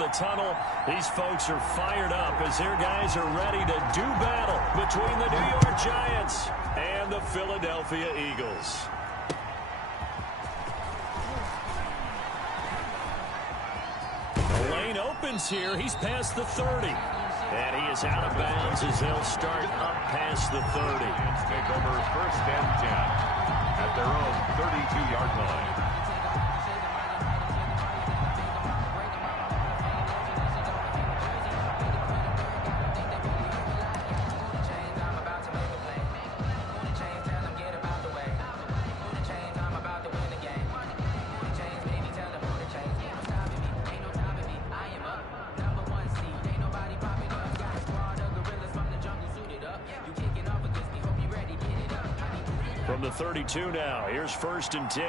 the tunnel. These folks are fired up as their guys are ready to do battle between the New York Giants and the Philadelphia Eagles. The lane opens here. He's past the 30. And he is out of bounds as they'll start up past the 30. Take over 1st and 10 at their own 32-yard line. From the 32 now, here's 1st and 10.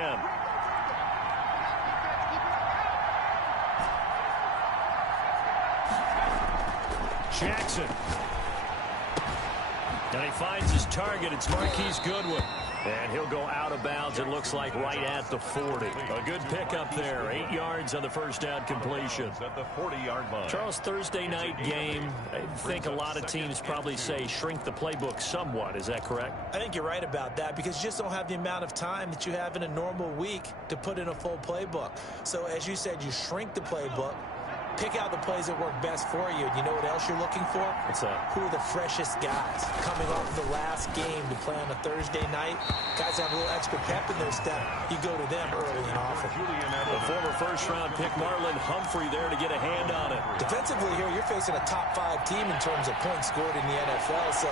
Jackson. And he finds his target. It's Marquise Goodwin. And he'll go out of bounds, it looks like, right at the 40. A good pickup there. 8 yards on the first down completion. At the 40-yard line. Charles, Thursday night game, I think a lot of teams probably say shrink the playbook somewhat. Is that correct? I think you're right about that because you just don't have the amount of time that you have in a normal week to put in a full playbook. So, as you said, you shrink the playbook. Pick out the plays that work best for you. You know what else you're looking for? What's that? Who are the freshest guys coming off the last game to play on a Thursday night? Guys have a little extra pep in their step. You go to them early and often. The former first-round pick Marlon Humphrey there to get a hand on it. Defensively here, you're facing a top 5 team in terms of points scored in the NFL. So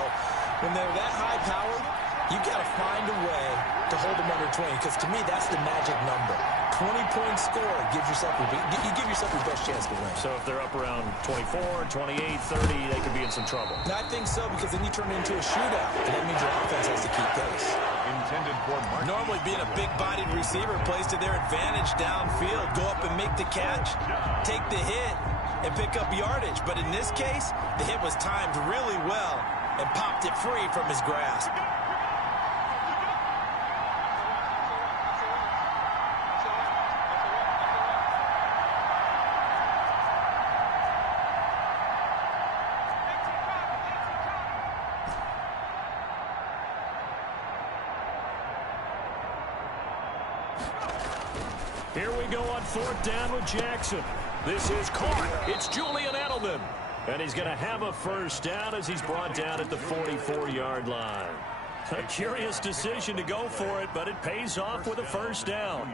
when they're that high-powered, you've got to find a way to hold them under 20, because to me, that's the magic number. 20-point score gives yourself you give yourself your best chance to win. So if they're up around 24, 28, 30, they could be in some trouble. I think so, because then you turn it into a shootout, and that means your offense has to keep pace. Intended for Normally, being a big-bodied receiver plays to their advantage downfield. Go up and make the catch, take the hit, and pick up yardage. But in this case, the hit was timed really well and popped it free from his grasp. Here we go on 4th down with Jackson. This is caught. It's Julian Edelman. And he's going to have a first down as he's brought down at the 44-yard line. A curious decision to go for it, but it pays off with a first down.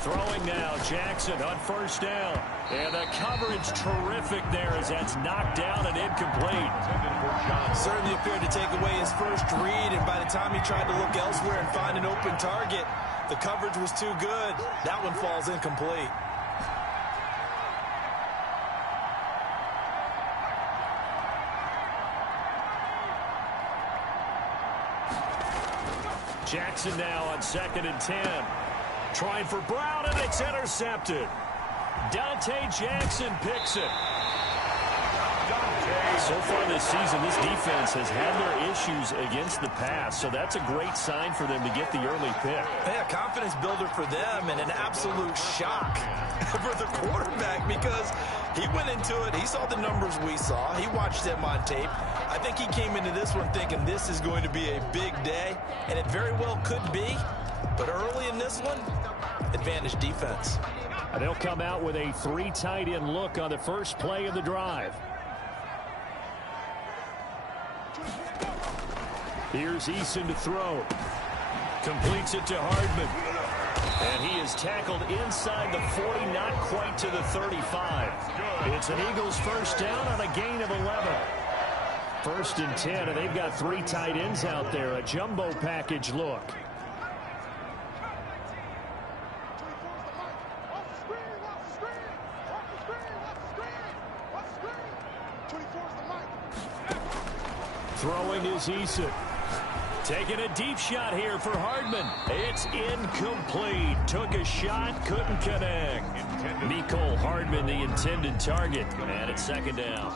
Throwing now, Jackson on first down. And the coverage terrific there as that's knocked down and incomplete. Certainly appeared to take away his first read, and by the time he tried to look elsewhere and find an open target, the coverage was too good. That one falls incomplete. Jackson now on 2nd and 10. Trying for Brown, and it's intercepted. Dante Jackson picks it. So far this season, this defense has had their issues against the pass, so that's a great sign for them to get the early pick. Yeah, confidence builder for them and an absolute shock for the quarterback because he went into it. He saw the numbers we saw. He watched them on tape. I think he came into this one thinking this is going to be a big day, and it very well could be. But early in this one, advantage defense. And they'll come out with a 3 tight end look on the first play of the drive. Here's Eason to throw. Completes it to Hardman. And he is tackled inside the 40, not quite to the 35. It's an Eagles first down on a gain of 11. 1st and 10, and they've got 3 tight ends out there. A jumbo package look. Throwing is Eason. Taking a deep shot here for Hardman. It's incomplete. Took a shot, couldn't connect. Mecole Hardman, the intended target. And it's second down.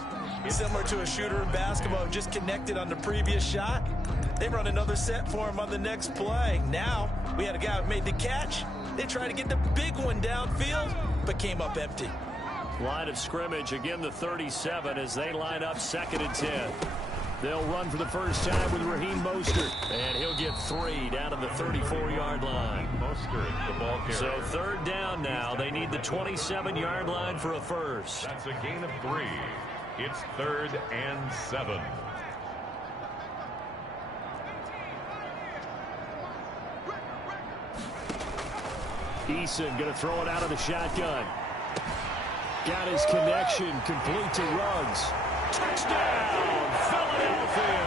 Similar to a shooter in basketball, just connected on the previous shot. They run another set for him on the next play. Now, we had a guy who made the catch. They tried to get the big one downfield, but came up empty. Line of scrimmage, again the 37 as they line up 2nd and 10. They'll run for the first time with Raheem Mostert, and he'll get 3 down to the 34-yard line. Mostert, the ball carrier. So 3rd down now. They need the 27-yard line for a first. That's a gain of 3. It's 3rd and 7. Eason going to throw it out of the shotgun. Got his connection, complete to Ruggs. Touchdown, Philadelphia!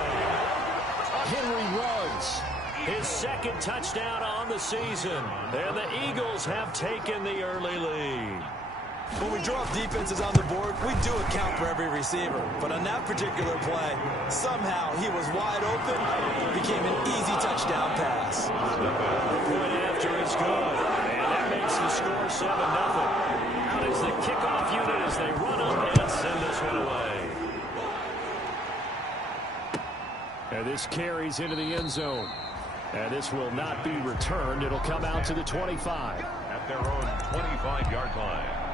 Henry Ruggs, his 2nd touchdown on the season. And the Eagles have taken the early lead. When we drop defenses on the board, we do account for every receiver. But on that particular play, somehow he was wide open. It became an easy touchdown pass. The point after is good. And that makes the score 7-0. Out is the kickoff unit as they run up and send this one away. And this carries into the end zone. And this will not be returned. It'll come out to the 25. At their own 25-yard line.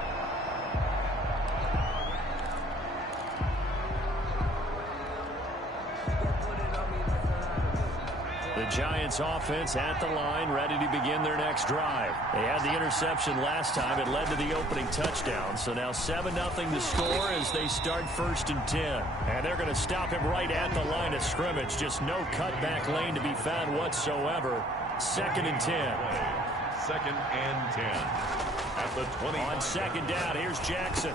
The Giants offense at the line, ready to begin their next drive. They had the interception last time. It led to the opening touchdown. So now 7-0 the score as they start 1st and 10. And they're going to stop him right at the line of scrimmage. Just no cutback lane to be found whatsoever. 2nd and 10. 2nd and 10. At the 20. On 2nd down, here's Jackson.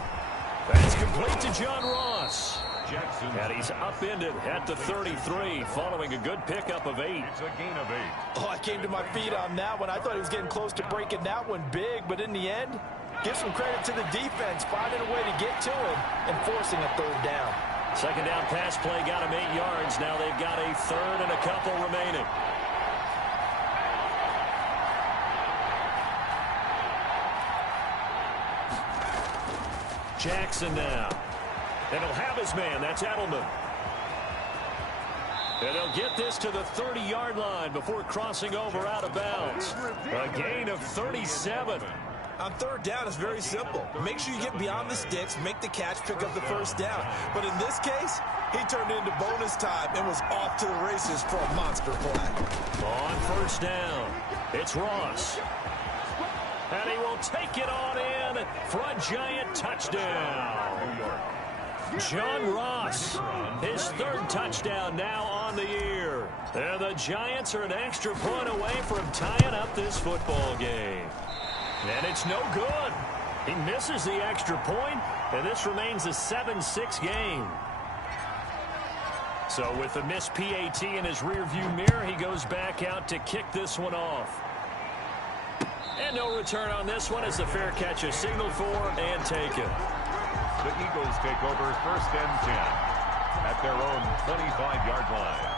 That's complete to John Ross. Jackson. And he's upended at the 33 following a good pickup of 8. It's a gain of 8. Oh, I came to my feet on that one. I thought he was getting close to breaking that one big, but in the end, give some credit to the defense, finding a way to get to him and forcing a 3rd down. 2nd down pass play got him 8 yards. Now they've got a 3rd and a couple remaining. Jackson now. And he'll have his man. That's Edelman. And they'll get this to the 30-yard line before crossing over out of bounds. A gain of 37. On 3rd down, it's very simple. Make sure you get beyond the sticks, make the catch, pick up the 1st down. But in this case, he turned it into bonus time and was off to the races for a monster play. On 1st down, it's Ross. And he will take it on in for a giant touchdown. John Ross, his 3rd touchdown now on the year. And the Giants are an extra point away from tying up this football game. And it's no good. He misses the extra point, and this remains a 7-6 game. So with the missed PAT in his rearview mirror, he goes back out to kick this one off. And no return on this one as the fair catch is signaled for and taken. The Eagles take over 1st and 10 at their own 25-yard line.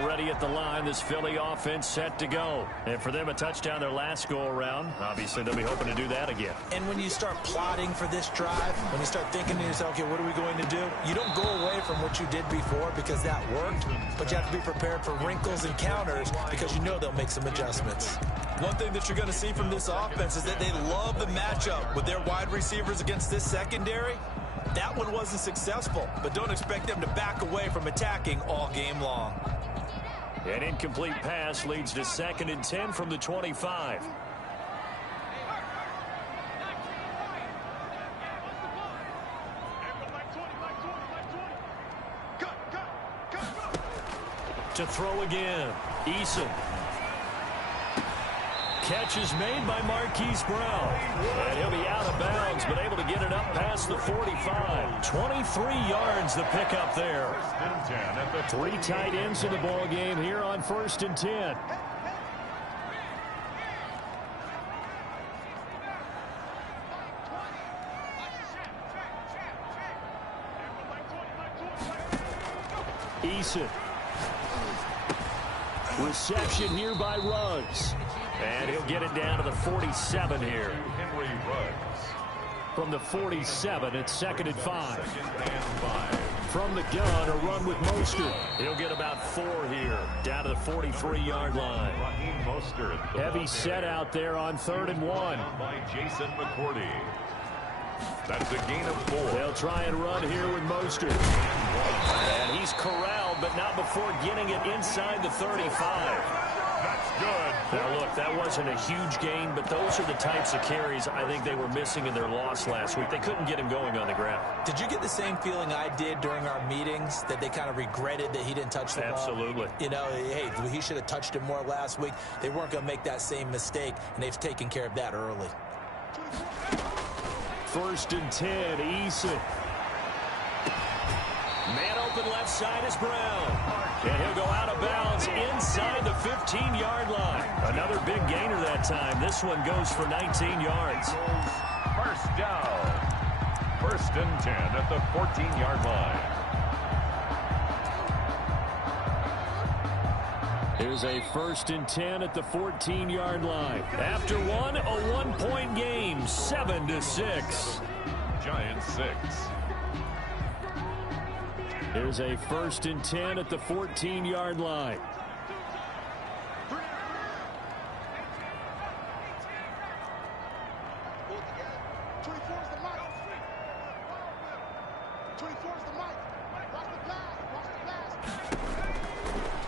Already at the line, this Philly offense set to go. And for them, a touchdown their last go-around. Obviously, they'll be hoping to do that again. And when you start plotting for this drive, when you start thinking to yourself, okay, what are we going to do? You don't go away from what you did before because that worked, but you have to be prepared for wrinkles and counters because you know they'll make some adjustments. One thing that you're going to see from this offense is that they love the matchup with their wide receivers against this secondary. That one wasn't successful, but don't expect them to back away from attacking all game long. An incomplete pass leads to 2nd and 10 from the 25. To throw again, Eason. Catch is made by Marquise Brown. And he'll be out of bounds, but able to get it up past the 45. 23 yards the pickup there. 3 tight ends in the ball game here on 1st and 10. Eason. Reception here by Ruggs. And he'll get it down to the 47 here. Henry Ruggs. From the 47, it's 2nd and 5. From the gun, a run with Mostert. He'll get about 4 here, down to the 43-yard line. Heavy set out there on 3rd and 1. By Jason McCourty. That's a gain of 4. They'll try and run here with Mostert. And he's corralled, but not before getting it inside the 35. That's good. Now, look, that wasn't a huge gain, but those are the types of carries I think they were missing in their loss last week. They couldn't get him going on the ground. Did you get the same feeling I did during our meetings, that they kind of regretted that he didn't touch the ball? Absolutely. You know, hey, he should have touched it more last week. They weren't going to make that same mistake, and they've taken care of that early. 1st and 10, Eason. Man open left side is Brown. And he'll go out of bounds inside the 15-yard line. Another big gainer that time. This one goes for 19 yards. First down. 1st and 10 at the 14-yard line. Here's a 1st and 10 at the 14-yard line. After one, a 1-point game, 7-6. Giants 6. Here's a 1st and 10 at the 14-yard line.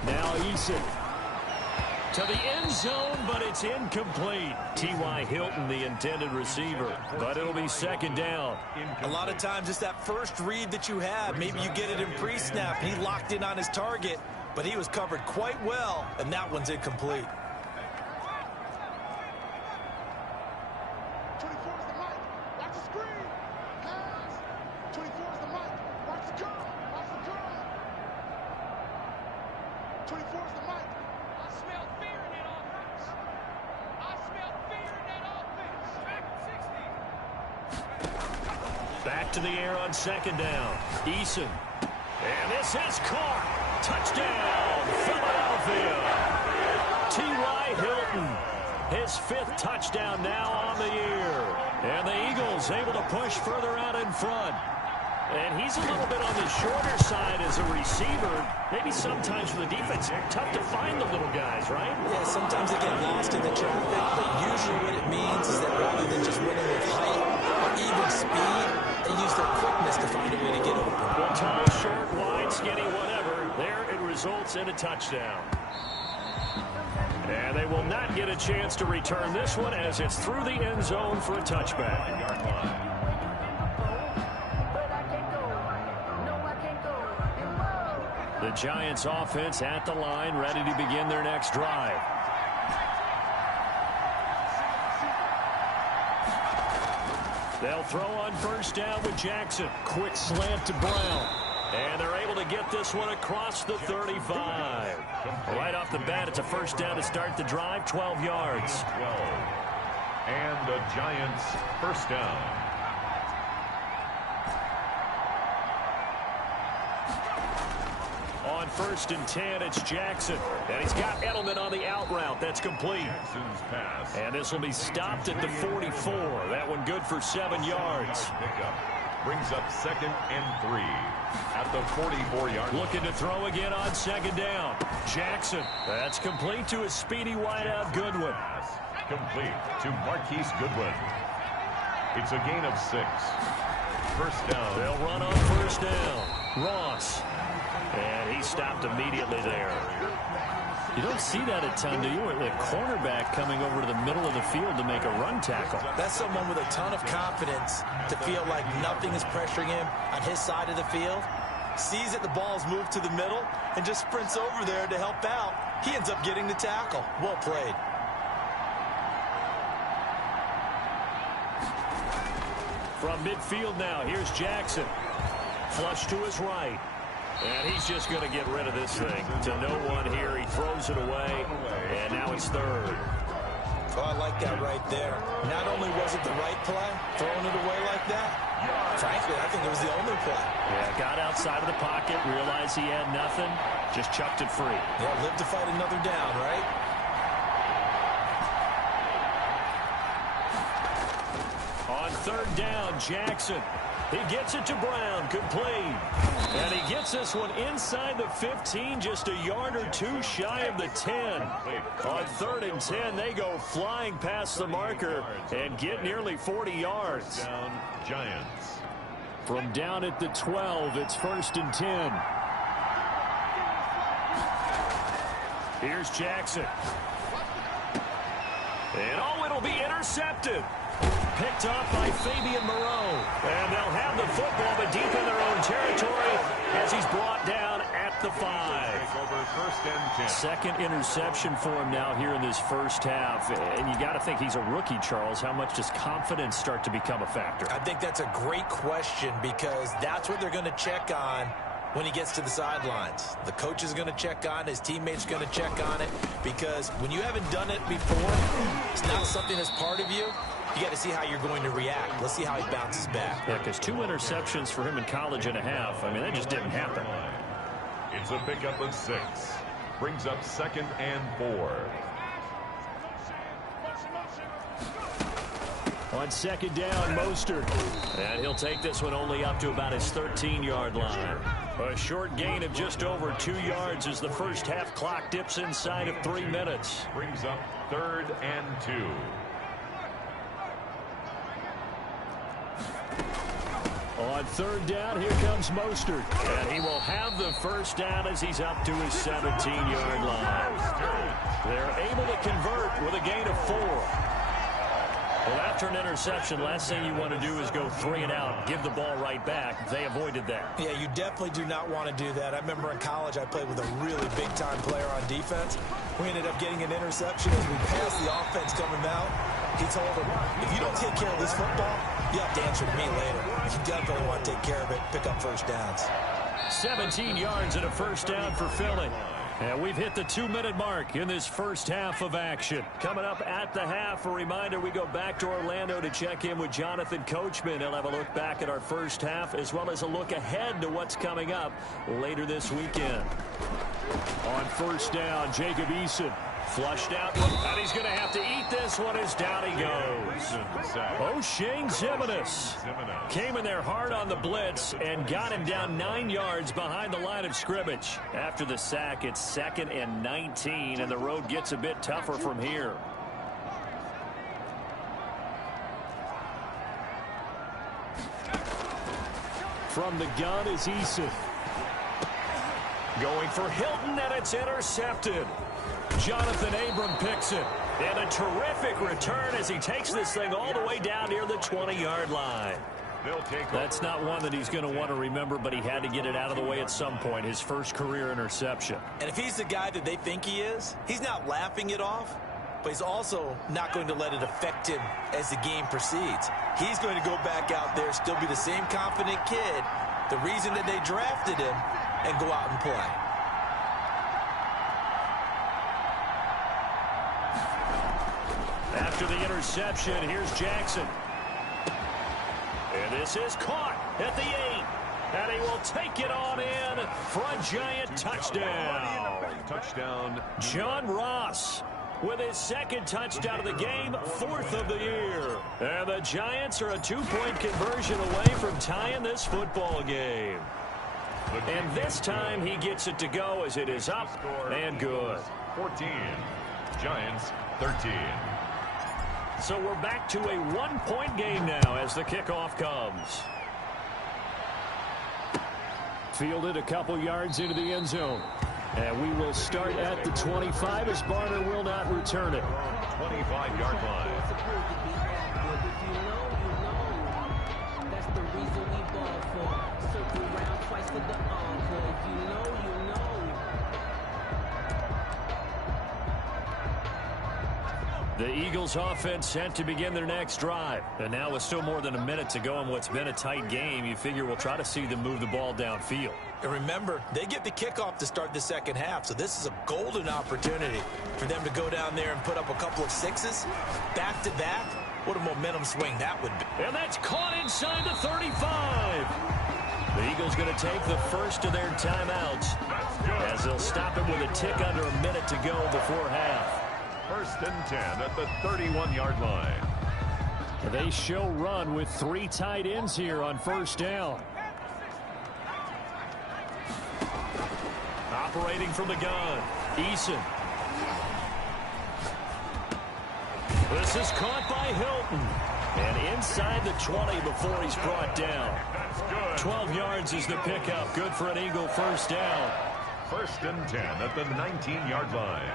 Now Eason. To the end zone, but it's incomplete. T.Y. Hilton, the intended receiver, but it'll be 2nd down. A lot of times it's that first read that you have. Maybe you get it in pre-snap. He locked in on his target, but he was covered quite well, and that one's incomplete. Back to the air on 2nd down. Eason. And this is caught. Touchdown, Philadelphia. T.Y. Hilton. His 5th touchdown now on the year. And the Eagles able to push further out in front. And he's a little bit on the shorter side as a receiver. Maybe sometimes for the defense, tough to find the little guys, right? Yeah, sometimes they get lost in the traffic, but usually what it means is that rather than just winning with height or even speed, they use their quickness to find a way to get open. Well, tall, short, wide, skinny, whatever. There it results in a touchdown. And they will not get a chance to return this one as it's through the end zone for a touchback. The Giants offense at the line, ready to begin their next drive. They'll throw on 1st down with Jackson. Quick slant to Brown. And they're able to get this one across the 35. Right off the bat, it's a 1st down to start the drive, 12 yards. 12. And the Giants 1st down. On 1st and 10, it's Jackson. And he's got Edelman on the out route. That's complete. Jackson's pass. And this will be stopped at the 44. That one good for 7 yards. Pickup brings up 2nd and 3 at the 44-yard line. Looking to throw again on 2nd down. Jackson. That's complete to his speedy wideout Goodwin. Pass complete to Marquise Goodwin. It's a gain of 6. 1st down. They'll run on 1st down. Ross. And he stopped immediately there. You don't see that a ton, do you? A cornerback coming over to the middle of the field to make a run tackle. That's someone with a ton of confidence to feel like nothing is pressuring him on his side of the field. Sees that the ball's moved to the middle and just sprints over there to help out. He ends up getting the tackle. Well played. From midfield now, here's Jackson. Flush to his right. And he's just going to get rid of this thing to no one here. He throws it away, and now it's 3rd. Oh, I like that right there. Not only was it the right play, throwing it away like that, frankly, I think it was the only play. Yeah, got outside of the pocket, realized he had nothing, just chucked it free. Yeah, live to fight another down, right? On third down, Jackson. He gets it to Brown, complete. And he gets this one inside the 15, just a yard or two shy of the 10. On 3rd and 10, they go flying past the marker and get nearly 40 yards. Down, Giants. From down at the 12, it's 1st and 10. Here's Jackson. And oh, it'll be intercepted. Picked off by Fabian Moreau. And they'll have the football, but deep in their own territory as he's brought down at the 5. Over 1st and 10. Second interception for him now here in this first half. And you got to think he's a rookie, Charles. How much does confidence start to become a factor? I think that's a great question because that's what they're going to check on when he gets to the sidelines. The coach is going to check on it. His teammates are going to check on it because when you haven't done it before, it's not something that's part of you. You got to see how you're going to react. Let's see how he bounces back. Yeah, because 2 interceptions for him in college and a half. I mean, that just didn't happen. It's a pickup of 6. Brings up 2nd and 4. On 2nd down, Mostert. And he'll take this one only up to about his 13-yard line. A short gain of just over 2 yards as the first half clock dips inside of 3 minutes. Brings up 3rd and 2. On 3rd down, here comes Mostert. And he will have the first down as he's up to his 17-yard line. They're able to convert with a gain of 4. Well, after an interception, last thing you want to do is go 3 and out, give the ball right back. They avoided that. Yeah, you definitely do not want to do that. I remember in college I played with a really big-time player on defense. We ended up getting an interception as we passed the offense coming out. He told him, if you don't take care of this football, you have to answer to me later. You definitely want to take care of it, pick up first downs. 17 yards and a first down for Philly. And we've hit the 2-minute mark in this first half of action. Coming up at the half, a reminder, we go back to Orlando to check in with Jonathan Coachman. He'll have a look back at our first half as well as a look ahead to what's coming up later this weekend. On 1st down, Jacob Eason. Flushed out, and he's going to have to eat this one as down he goes. O'Shane Zimenez came in there hard on the blitz and got him down 9 yards behind the line of scrimmage. After the sack, it's 2nd and 19, and the road gets a bit tougher from here. From the gun is Eason. Going for Hilton, and it's intercepted. Jonathan Abram picks it. And a terrific return as he takes this thing all the way down near the 20-yard line. That's not one that he's going to want to remember, but he had to get it out of the way at some point, his first career interception. And if he's the guy that they think he is, he's not laughing it off, but he's also not going to let it affect him as the game proceeds. He's going to go back out there, still be the same confident kid, the reason that they drafted him, and go out and play. After the interception, here's Jackson. And this is caught at the 8. And he will take it on in for a Giant touchdown. Touchdown. John Ross with his 2nd touchdown of the game, 4th of the year. And the Giants are a 2-point conversion away from tying this football game. And this time he gets it to go as it is up and good. 14. Giants 13. So we're back to a 1-point game now as the kickoff comes. Fielded a couple yards into the end zone. And we will start at the 25 as Barner will not return it. 25-yard line. That's the reason we ball for. Circle round twice for the encore. If you know, you know. The Eagles offense set to begin their next drive. And now with still more than a minute to go in what's been a tight game, you figure we'll try to see them move the ball downfield. And remember, they get the kickoff to start the second half, so this is a golden opportunity for them to go down there and put up a couple of sixes back-to-back. What a momentum swing that would be. And that's caught inside the 35. The Eagles going to take the first of their timeouts as they'll stop it with a tick under a minute to go before half. 1st and 10 at the 31-yard line. They show run with 3 tight ends here on 1st down. Operating from the gun, Eason. This is caught by Hilton. And inside the 20 before he's brought down. 12 yards is the pickup. Good for an Eagle 1st down. 1st and 10 at the 19-yard line.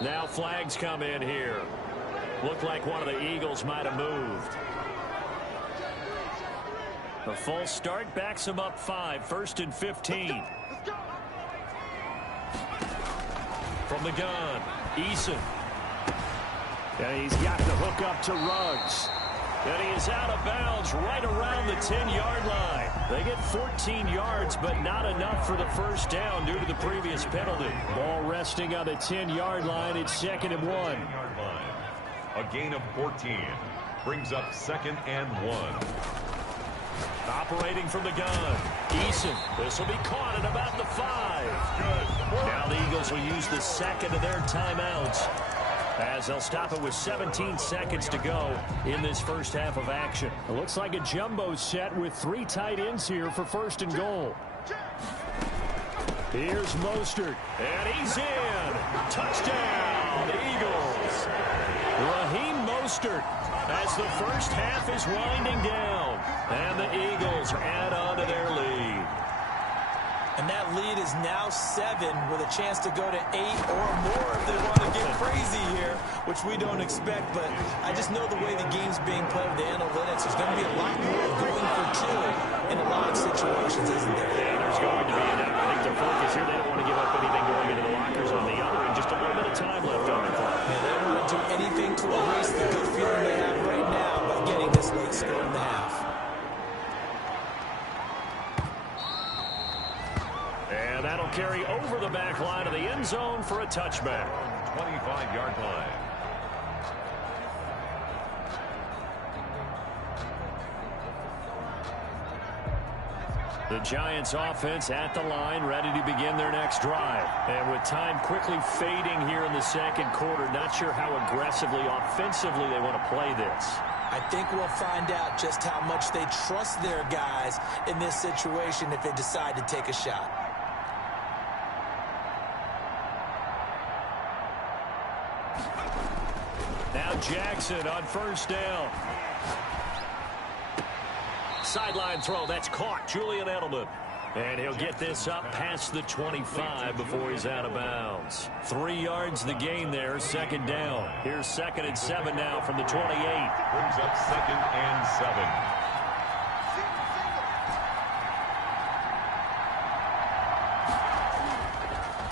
Now flags come in here. Looked like one of the Eagles might have moved. The false start backs him up 5. 1st and 15. From the gun, Eason. And he's got the hook up to Ruggs. And he is out of bounds right around the 10-yard line. They get 14 yards, but not enough for the 1st down due to the previous penalty. Ball resting on the 10-yard line. It's 2nd and 1. A gain of 14 brings up 2nd and 1. Operating from the gun, Eason. This will be caught at about the 5. Now the Eagles will use the second of their timeouts as they'll stop it with 17 seconds to go in this first half of action. It looks like a jumbo set with 3 tight ends here for 1st and goal. Here's Mostert, and he's in. Touchdown, Eagles. Raheem Mostert as the first half is winding down, and the Eagles add on to their lead. And that lead is now 7 with a chance to go to 8 or more if they want to get crazy here, which we don't expect. But I just know the way the game's being played with the analytics, there's going to be a lot more going for 2 in a lot of situations, isn't there? Yeah, there's going to be an effort. I think their focus here, they don't want to give up anything going into the lockers on the other, and just a little bit of time left on the clock. Yeah, they don't want to do anything to erase the good feeling they have right now by getting this late score in the half. And that'll carry over the back line of the end zone for a touchback. 25-yard line. The Giants offense at the line, ready to begin their next drive. And with time quickly fading here in the second quarter, not sure how aggressively, offensively they want to play this. I think we'll find out just how much they trust their guys in this situation if they decide to take a shot. Now Jackson on 1st down. Sideline throw, that's caught. Julian Edelman. And he'll get this up past the 25 before he's out of bounds. 3 yards the gain there, 2nd down. Here's 2nd and 7 now from the 28. Brings up 2nd and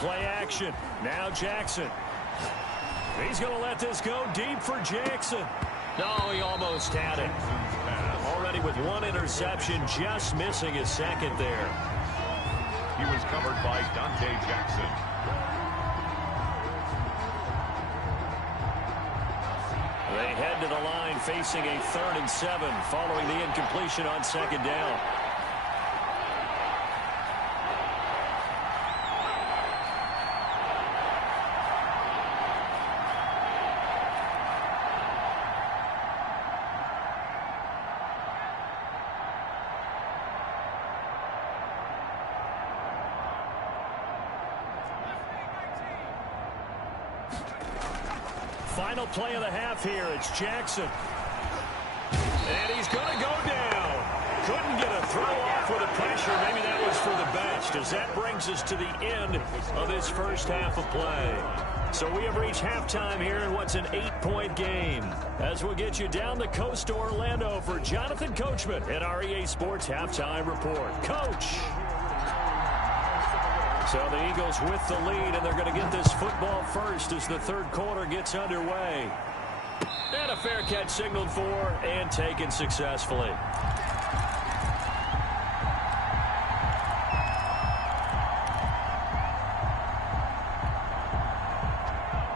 7. Play action. Now Jackson. He's going to let this go deep for Jackson. No, he almost had it. Already with 1 interception, just missing his 2nd there. He was covered by Dante Jackson. They head to the line facing a 3rd and 7 following the incompletion on 2nd down. Final play of the half here. It's Jackson. And he's going to go down. Couldn't get a throw off with the pressure. Maybe that was for the best, as that brings us to the end of this first half of play. So we have reached halftime here in what's an 8-point game. As we'll get you down the coast to Orlando for Jonathan Coachman at our EA Sports Halftime Report. Coach. So the Eagles with the lead, and they're going to get this football first as the third quarter gets underway. And a fair catch signaled for and taken successfully.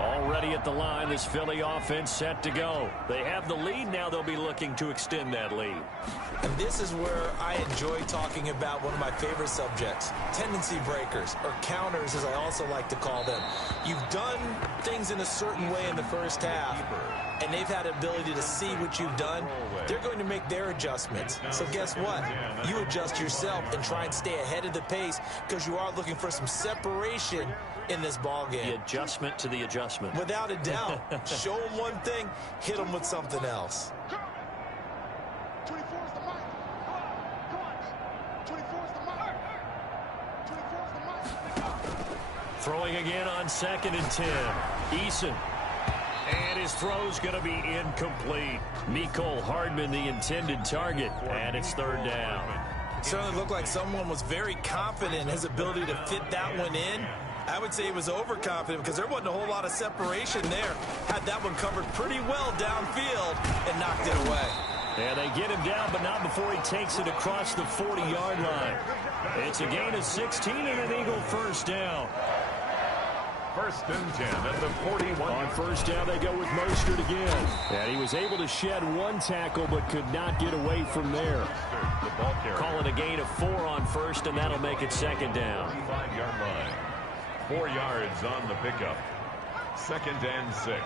Already at the line, this Philly offense set to go. They have the lead now. They'll be looking to extend that lead. And this is where I enjoy talking about one of my favorite subjects, tendency breakers, or counters as I also like to call them. You've done things in a certain way in the first half, and they've had the ability to see what you've done. They're going to make their adjustments. So guess what? You adjust yourself and try and stay ahead of the pace because you are looking for some separation in this ball game. The adjustment to the adjustment. Without a doubt. Show them one thing, hit them with something else. 24 is the mic. Come on. 24 is the mic. 24 is the mic. Throwing again on 2nd and 10. Eason. And his throw's going to be incomplete. Mecole Hardman, the intended target, and it's 3rd down. It certainly looked like someone was very confident in his ability to fit that one in. I would say he was overconfident because there wasn't a whole lot of separation there. Had that one covered pretty well downfield and knocked it away. And they get him down, but not before he takes it across the 40-yard line. It's a gain of 16 and an Eagle first down. 1st and 10 at the 41. On 1st down, they go with Mostert again. And he was able to shed one tackle, but could not get away from there. The ball carrier. Call it a gain of 4 on 1st, and that'll make it 2nd down. 5-yard line. 4 yards on the pickup. 2nd and 6.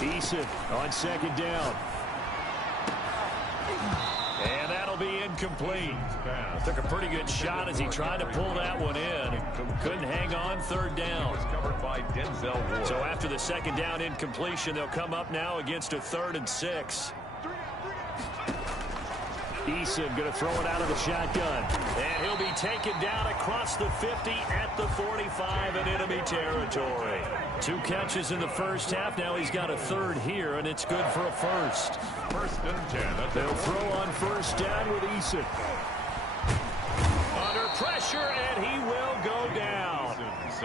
Eason on 2nd down. And that'll be incomplete. Took a pretty good shot as he tried to pull that one in. Couldn't hang on. 3rd down. Covered by Denzel Ward. So after the 2nd down incompletion, they'll come up now against a 3rd and 6. Eason going to throw it out of the shotgun. And he'll be taken down across the 50 at the 45 in enemy territory. 2 catches in the first half. Now he's got a 3rd here, and it's good for a 1st. 1st and 10. They'll throw on 1st down with Eason. Under pressure, and he will go down.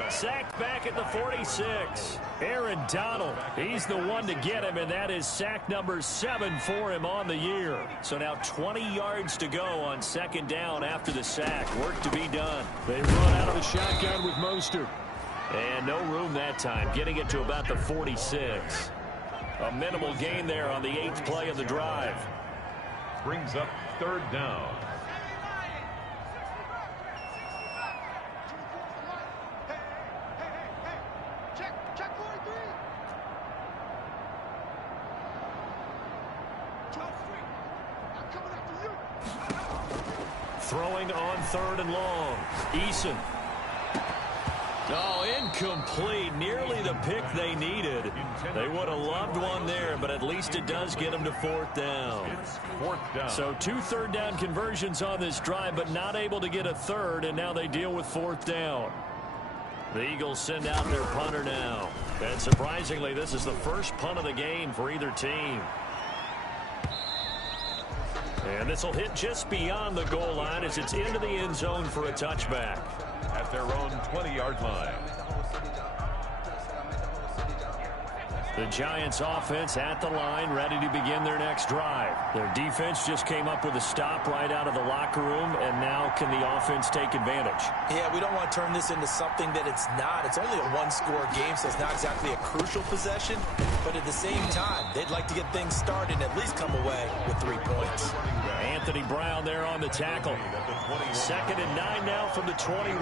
Sacked back at the 46. Aaron Donald, he's the one to get him, and that is sack number 7 for him on the year. So now 20 yards to go on 2nd down after the sack. Work to be done. They run out of the shotgun with Mostert. And no room that time, getting it to about the 46. A minimal gain there on the 8th play of the drive. Brings up 3rd down. Check 43. 12-3. I'm coming after you. Throwing on 3rd and long. Eason. Oh, incomplete. Nearly the pick they needed. They would have loved one there, but at least it does get them to 4th down. 4th down. So 2 3rd down conversions on this drive, but not able to get a 3rd, and now they deal with 4th down. The Eagles send out their punter now. And surprisingly, this is the first punt of the game for either team. And this will hit just beyond the goal line as it's into the end zone for a touchback. At their own 20-yard line. The Giants offense at the line, ready to begin their next drive. Their defense just came up with a stop right out of the locker room, and now can the offense take advantage? Yeah, we don't want to turn this into something that it's not. It's only a 1-score game, so it's not exactly a crucial possession. But at the same time, they'd like to get things started and at least come away with 3 points. Anthony Brown there on the tackle. 2nd and 9 now from the 21.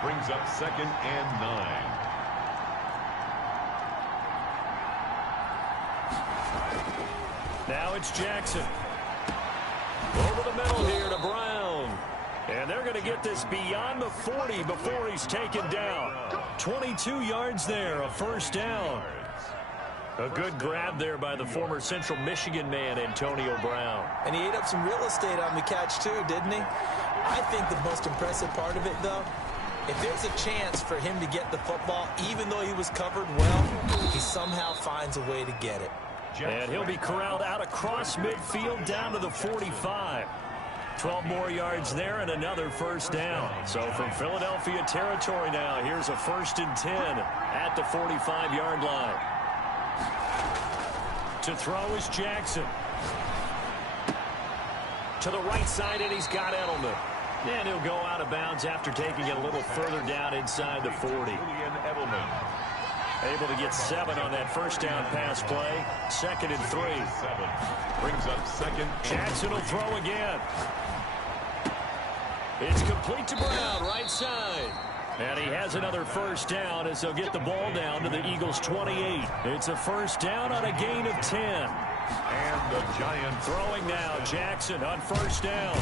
Brings up 2nd and 9. Now it's Jackson. Over the middle here to Brown. And they're going to get this beyond the 40 before he's taken down. 22 yards there, a 1st down. A good grab there by the former Central Michigan man, Antonio Brown. And he ate up some real estate on the catch, too, didn't he? I think the most impressive part of it, though, If there's a chance for him to get the football, even though he was covered well, he somehow finds a way to get it. And he'll be corralled out across midfield down to the 45. 12 more yards there and another first down. So from Philadelphia territory now, here's a 1st and 10 at the 45-yard line. To throw is Jackson. To the right side, and he's got Edelman. And he'll go out of bounds after taking it a little further down inside the 40. Edelman. Able to get 7 on that first down pass play. 2nd and 3. 7. Brings up 2nd. Jackson will throw again. It's complete to Brown, right side. And he has another first down as they'll get the ball down to the Eagles' 28. It's a first down on a gain of 10. And the Giants throwing now. Jackson on first down.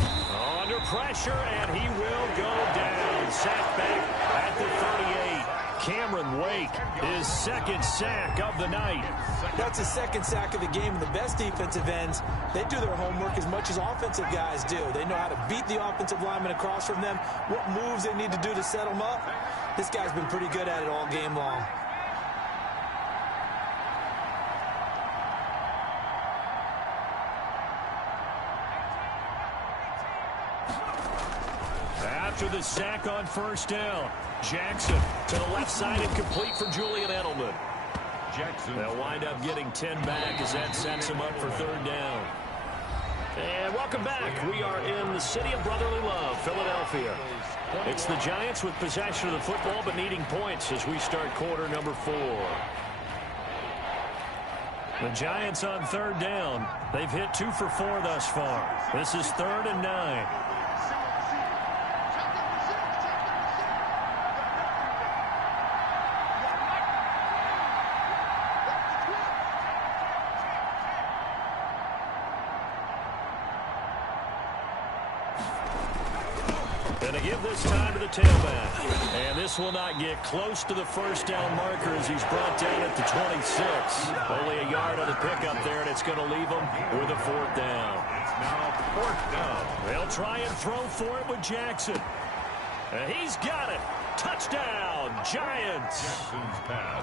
Under pressure, and he will go down. Sacked back at the 38. Cameron Wake, his 2nd sack of the night. That's his 2nd sack of the game. And the best defensive ends, they do their homework as much as offensive guys do. They know how to beat the offensive lineman across from them, what moves they need to do to set them up. This guy's been pretty good at it all game long. After the sack on first down, Jackson to the left side and complete for Julian Edelman. Jackson. They'll wind up getting 10 back as that sets him up for 3rd down. And welcome back. We are in the city of brotherly love, Philadelphia. It's the Giants with possession of the football but needing points as we start quarter number 4. The Giants on 3rd down. They've hit 2 for 4 thus far. This is 3rd and 9. And to give this time to the tailback. And this will not get close to the first down marker as he's brought down at the 26. Only a yard on the pickup there, and it's going to leave him with a 4th down. It's now 4th down. They'll try and throw for it with Jackson. And he's got it. Touchdown, Giants.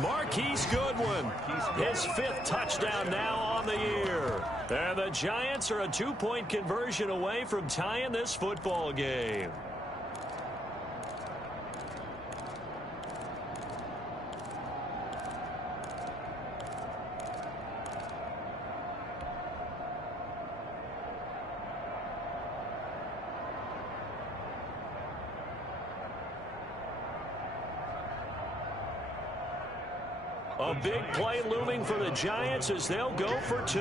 Marquise Goodwin, his 5th touchdown now on the year. And the Giants are a 2-point conversion away from tying this football game. A big play looming for the Giants as they'll go for 2.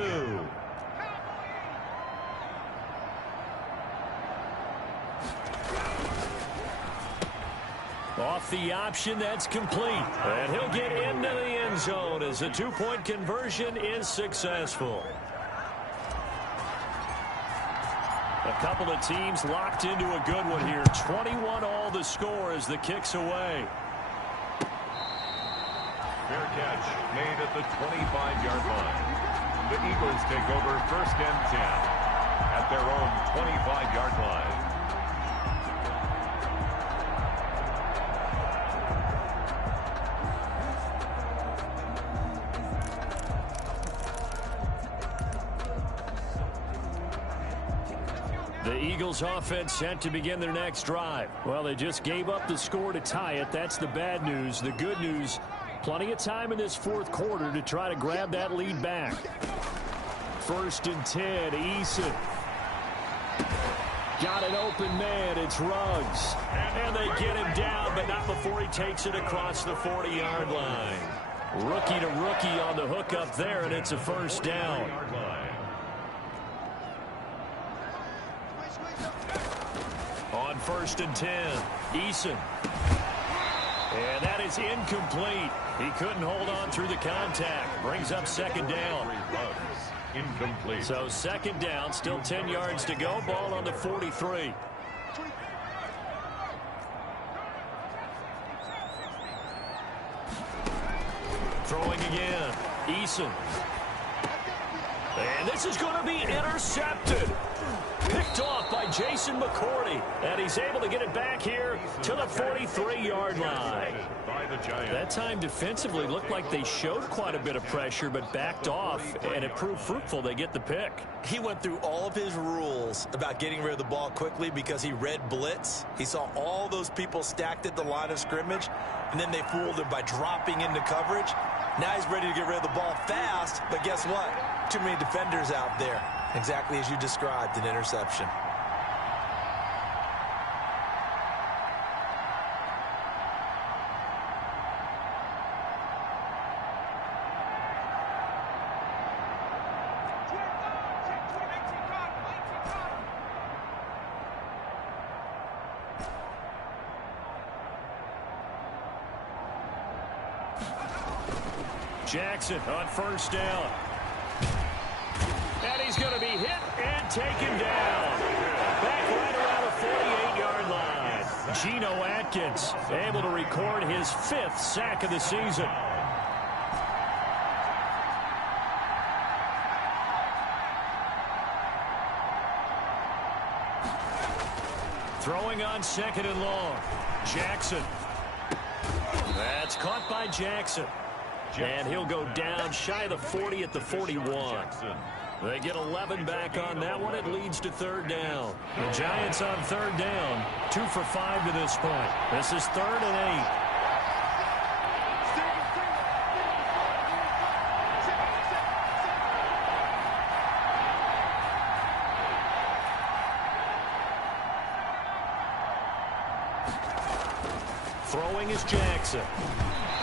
Off the option, that's complete. And he'll get into the end zone as the 2-point conversion is successful. A couple of teams locked into a good one here. 21 all the score as the kick's away. Fair catch made at the 25-yard line. The Eagles take over 1st and 10 at their own 25-yard line. The Eagles offense set to begin their next drive. Well, they just gave up the score to tie it. That's the bad news. The good news, plenty of time in this 4th quarter to try to grab that lead back. 1st and 10, Eason. Got an open man, it's Ruggs. And they get him down, but not before he takes it across the 40-yard line. Rookie to rookie on the hook up there, and it's a 1st down. On 1st and 10, Eason. And that is incomplete. He couldn't hold on through the contact. Brings up 2nd down. Incomplete. So 2nd down, still 10 yards to go. Ball on the 43. Throwing again. Eason. And this is going to be intercepted. Picked off by Jason McCourty. And he's able to get it back here to the 43-yard line. That time defensively looked like they showed quite a bit of pressure but backed off, and it proved fruitful. They get the pick. He went through all of his rules about getting rid of the ball quickly because he read blitz. He saw all those people stacked at the line of scrimmage, and then they fooled him by dropping into coverage. Now he's ready to get rid of the ball fast, but guess what? Too many defenders out there. Exactly as you described, an interception. Jackson on first down. And he's going to be hit and taken down. Back right around the 48-yard line. Geno Atkins able to record his 5th sack of the season. Throwing on 2nd and long. Jackson. That's caught by Jackson. And he'll go down shy of the 40 at the 41. They get 11 back on that one. It leads to 3rd down. The Giants on 3rd down. 2 for 5 to this point. This is 3rd and 8. Throwing is Jackson.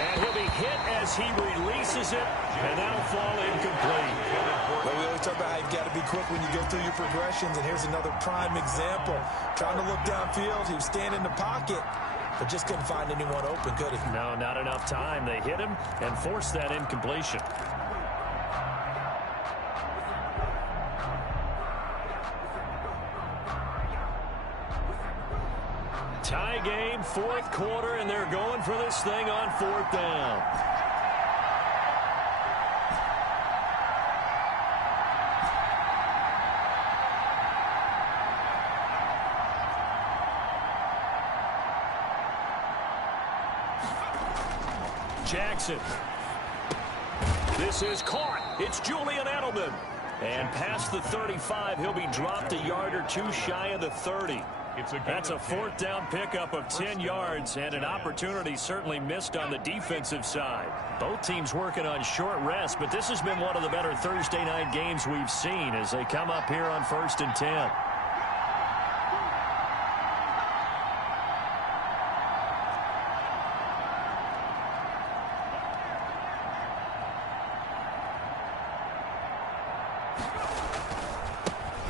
And he'll be hit as he releases it, and that'll fall incomplete. Well, we always talk about how you've got to be quick when you go through your progressions, and here's another prime example. Trying to look downfield, he was standing in the pocket, but just couldn't find anyone open, could he? No, not enough time. They hit him and forced that incompletion. Tie game, 4th quarter, and they're going for this thing on 4th down. Jackson. This is caught. It's Julian Edelman. And past the 35, he'll be dropped a yard or two shy of the 30. That's a 4th down pickup of 10 yards and an opportunity certainly missed on the defensive side. Both teams working on short rest, but this has been one of the better Thursday night games we've seen as they come up here on 1st and 10.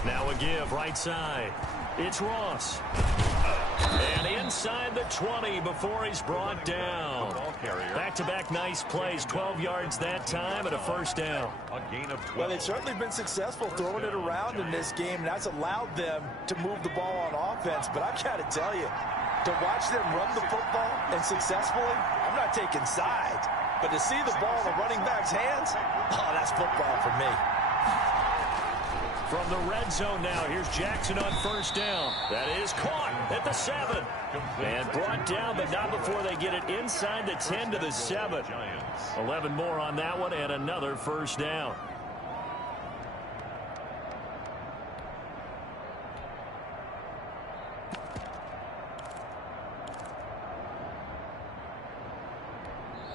Now a give right side. It's Ross. And inside the 20 before he's brought down. Back-to-back nice plays. 12 yards that time and a 1st down. Well, they've certainly been successful throwing it around in this game, and that's allowed them to move the ball on offense. But I've got to tell you, to watch them run the football and successfully, I'm not taking sides. But to see the ball in the running back's hands, oh, that's football for me. From the red zone now, here's Jackson on 1st down. That is caught at the 7. And brought down, but not before they get it inside the 10 to the 7. 11 more on that one and another 1st down.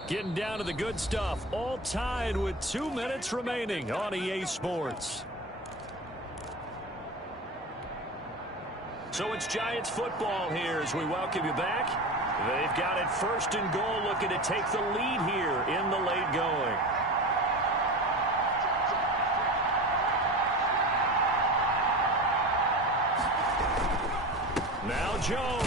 Getting down to the good stuff. All tied with 2 minutes remaining on EA Sports. So it's Giants football here as we welcome you back. They've got it 1st and goal, looking to take the lead here in the late going. Now Jones.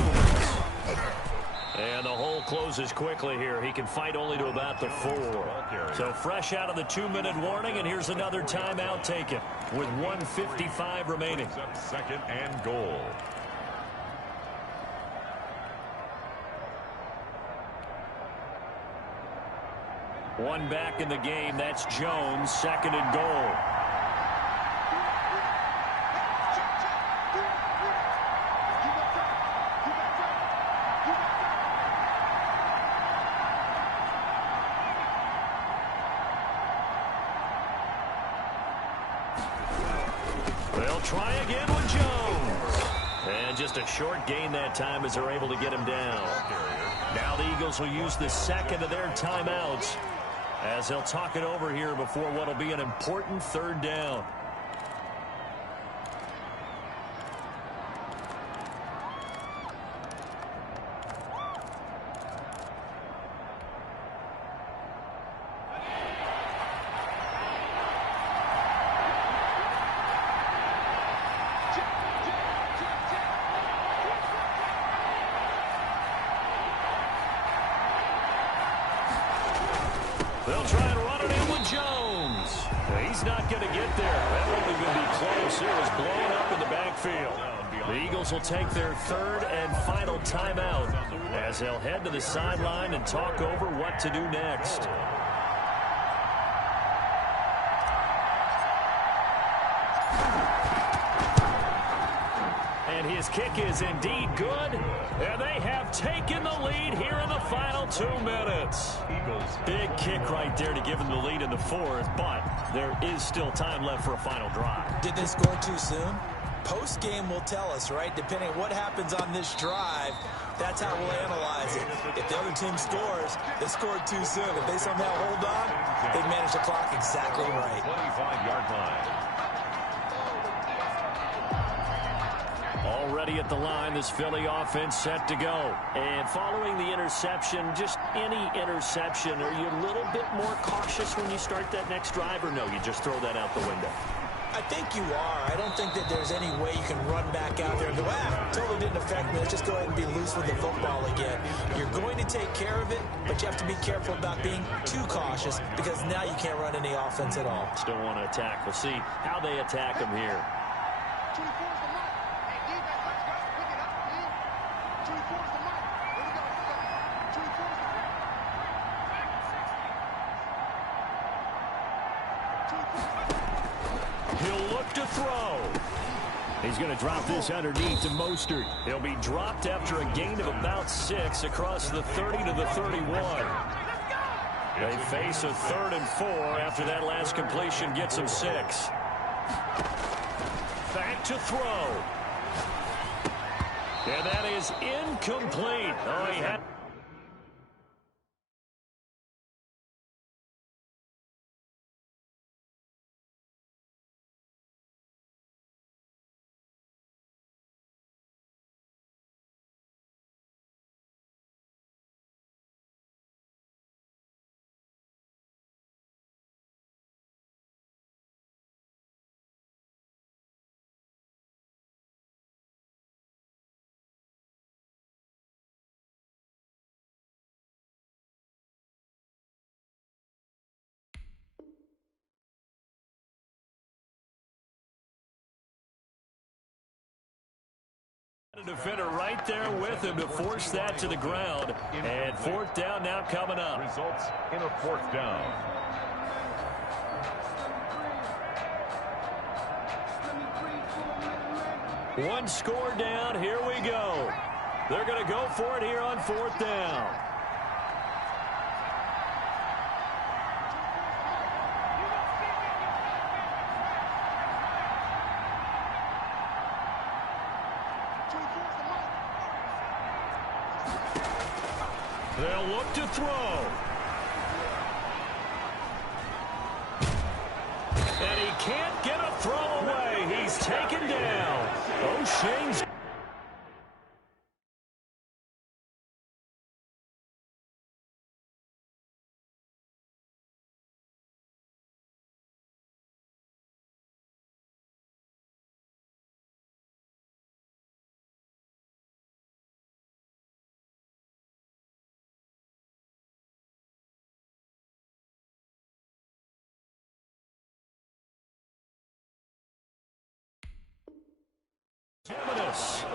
And the hole closes quickly here. He can fight only to about the 4. So fresh out of the 2-minute warning, and here's another timeout taken with 1:55 remaining. 2nd and goal. One back in the game. That's Jones. 2nd and goal. try again with Jones. And just a short gain that time as they're able to get him down. Now the Eagles will use the second of their timeouts as they'll talk it over here before what will be an important third down. They'll try and run it in with Jones. He's not going to get there. That won't even be close. It was blown up in the backfield. The Eagles will take their third and final timeout as they'll head to the sideline and talk over what to do next. And his kick is indeed good. And they have taken the lead here in the final 2 minutes. Big kick right there to give them the lead in the fourth, but there is still time left for a final drive. Did they score too soon? Post-game will tell us, right? Depending on what happens on this drive, that's how we'll analyze it. If the other team scores, they scored too soon. If they somehow hold on, they manage the clock exactly right. 25-yard line. Already at the line, this Philly offense set to go. And following the interception, just any interception, are you a little bit more cautious when you start that next drive, or no, you just throw that out the window? I think you are. I don't think that there's any way you can run back out there and go, totally didn't affect me. Let's just go ahead and be loose with the football again. You're going to take care of it, but you have to be careful about being too cautious because now you can't run any offense at all. Still want to attack. We'll see how they attack them here. 24's the mark. Hey, defense, let's go. Pick it up, dude. 24's the mark. Here we go. 24's the mark. 24's the mark. He'll look to throw. He's going to drop this underneath to Mostert. He'll be dropped after a gain of about 6 across the 30 to the 31. They face a 3rd and 4 after that last completion gets them 6. Back to throw. And that is incomplete. Oh, he had... The defender right there with him to force that to the ground. And 4th down now coming up. Results in a 4th down. One score down. Here we go. They're going to go for it here on 4th down. They'll look to throw. And he can't get a throw away. He's taken down. O'Shane's...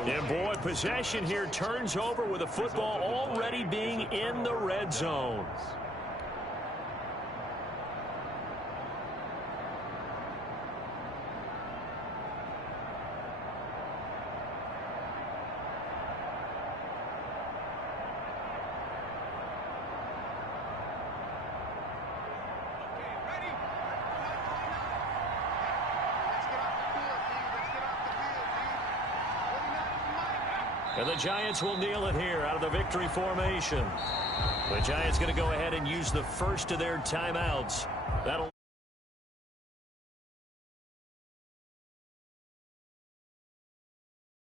And boy, possession here turns over with the football already being in the red zone. Let's get off the field, dude. Let's get off And the Giants will kneel it here out of the victory formation. The Giants going to go ahead and use the first of their timeouts. That'll